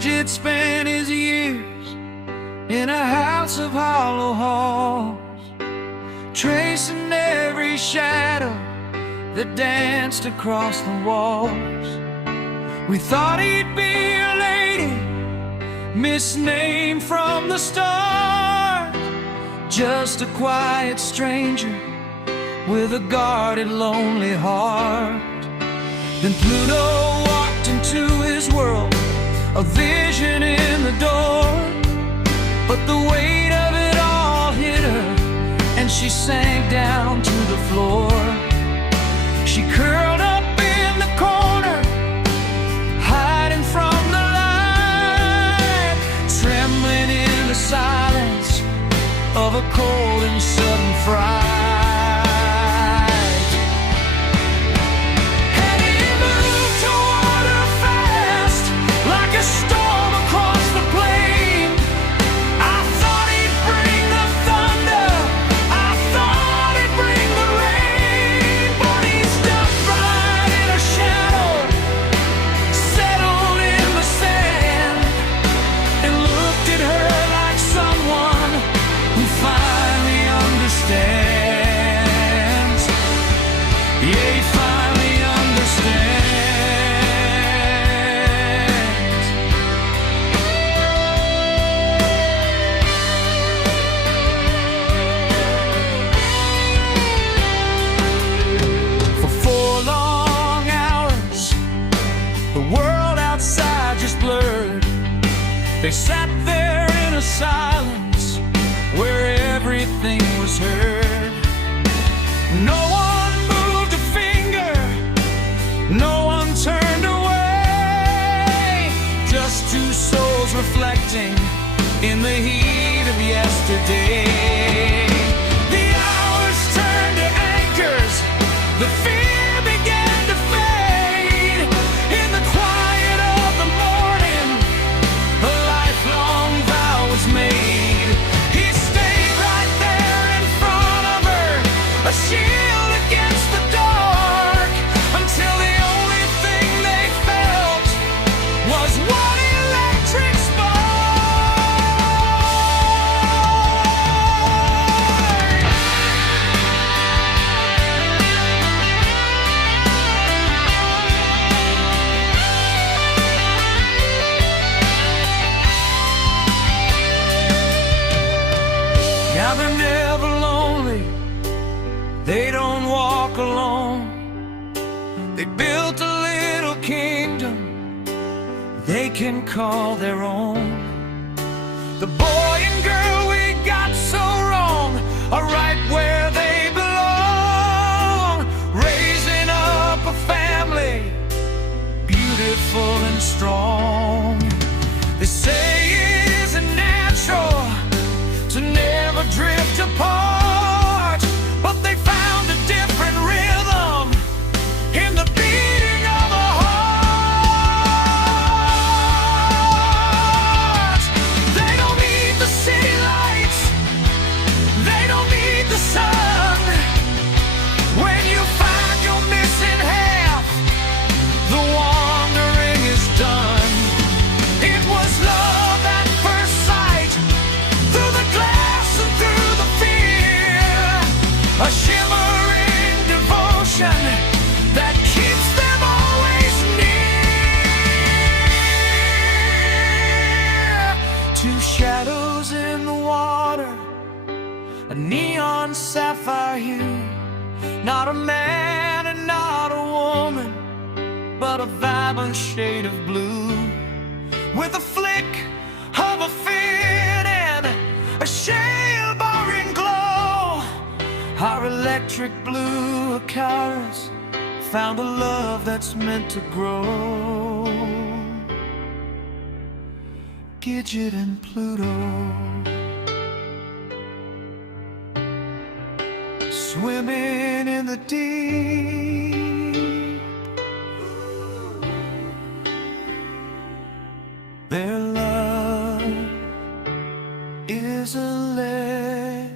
Gidget spent his years in a house of hollow halls, tracing every shadow that danced across the walls. We thought he'd be a lady, misnamed from the start, just a quiet stranger with a guarded, lonely heart. Then Pluto walked into his world, a vision in the door, but the weight of it all hit her, and she sank down to the floor. She curled up in the corner, hiding from the light, trembling in the silence of a cold and sudden fright. They sat there in a silence where everything was heard. No one moved a finger, no one turned away, just two souls reflecting in the heat of yesterday. The hours turned to anchors, the fear began to fade. In the quiet of the morning, a lifelong vow was made. He stayed right there in front of her, a shield against the dark, until the only thing they felt was one electric spark. Now they're never lonely, they don't walk alone. They built a little kingdom they can call their own. The boy and girl we got so wrong are right where they belong, raising up a family, beautiful and strong. They say it isn't natural to never drift apart, but they found a different rhythm in the beating of a heart. They don't need the city lights, they don't need the sun. When you find your missing half, the wandering is done. It was love at first sight, through the glass and through the fear, a shimmering devotion that keeps them always near. Two shadows in the water, a neon sapphire hue, not a man and not a woman, but a vibrant shade of blue, with a flick of a fin and a shale barring glow. Our electric blue Icarus found a love that's meant to grow. Gidget and Pluto, swimming in the deep, their love is electric.